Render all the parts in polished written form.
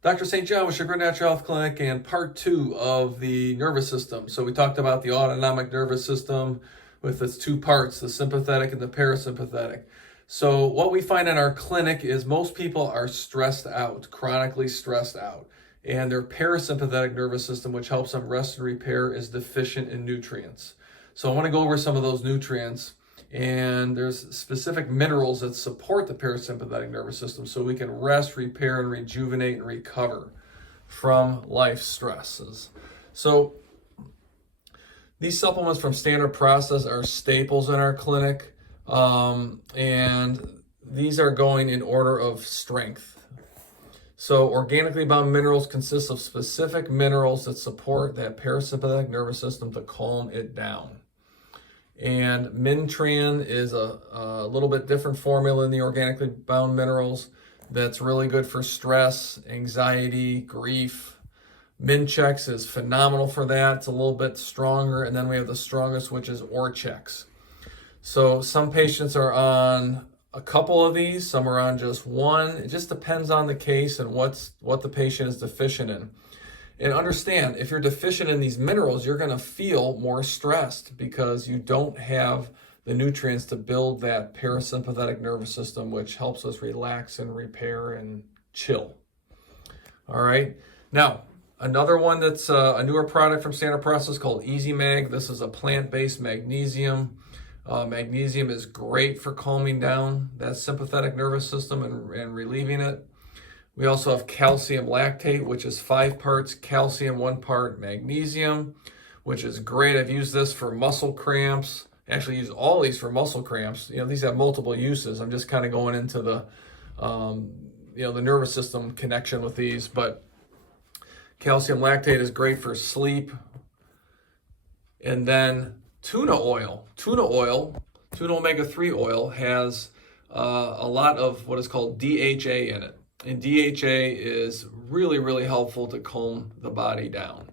Dr. St. John with Chagrin Natural Health Clinic and part 2 of the nervous system. So we talked about the autonomic nervous system with its two parts, the sympathetic and the parasympathetic. So what we find in our clinic is most people are stressed out, chronically stressed out, and their parasympathetic nervous system, which helps them rest and repair, is deficient in nutrients. So I want to go over some of those nutrients, and there's specific minerals that support the parasympathetic nervous system so we can rest, repair, and rejuvenate and recover from life stresses. So these supplements from Standard Process are staples in our clinic, and these are going in order of strength. So organically bound minerals consist of specific minerals that support that parasympathetic nervous system to calm it down. And Mintran is a little bit different formula than the organically bound minerals that's really good for stress, anxiety, grief. Minchex is phenomenal for that. It's a little bit stronger. And then we have the strongest, which is Orchex. So some patients are on a couple of these, some are on just one. It just depends on the case and what the patient is deficient in. And understand, if you're deficient in these minerals, you're going to feel more stressed because you don't have the nutrients to build that parasympathetic nervous system, which helps us relax and repair and chill. All right. Now, another one that's a newer product from Standard Process called Easy Mag. This is a plant-based magnesium. Magnesium is great for calming down that sympathetic nervous system and relieving it. We also have calcium lactate, which is 5 parts calcium, 1 part magnesium, which is great. I've used this for muscle cramps. Actually, use all these for muscle cramps. You know, these have multiple uses. I'm just kind of going into the, the nervous system connection with these. But calcium lactate is great for sleep. And then tuna oil. Tuna omega-3 oil has a lot of what is called DHA in it. And DHA is really, really helpful to calm the body down.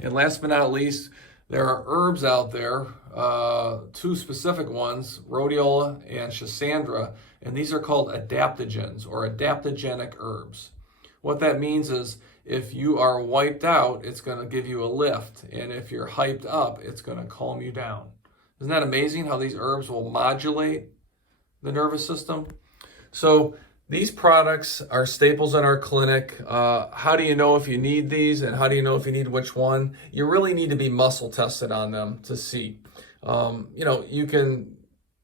And last but not least, there are herbs out there, 2 specific ones, rhodiola and schisandra, and these are called adaptogens or adaptogenic herbs. What that means is if you are wiped out, it's going to give you a lift, and if you're hyped up, it's going to calm you down. Isn't that amazing how these herbs will modulate the nervous system? So these products are staples in our clinic. How do you know if you need these, and how do you know if you need which one? You really need to be muscle tested on them to see. You can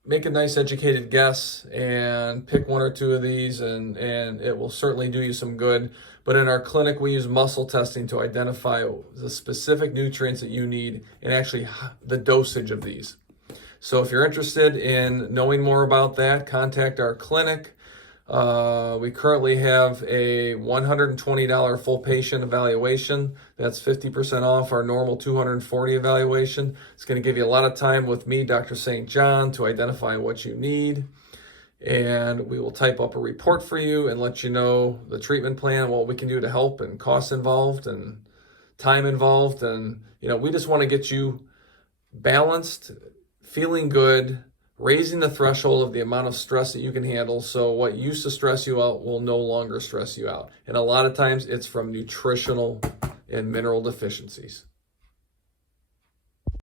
make a nice educated guess and pick 1 or 2 of these, and it will certainly do you some good. But in our clinic, we use muscle testing to identify the specific nutrients that you need and actually the dosage of these. So if you're interested in knowing more about that, contact our clinic. We currently have a $120 full patient evaluation. That's 50% off our normal $240 evaluation. It's going to give you a lot of time with me, Dr. St. John, to identify what you need. And we will type up a report for you and let you know the treatment plan, what we can do to help, and costs involved and time involved. And, we just want to get you balanced, feeling good, raising the threshold of the amount of stress that you can handle, so what used to stress you out will no longer stress you out. And a lot of times it's from nutritional and mineral deficiencies.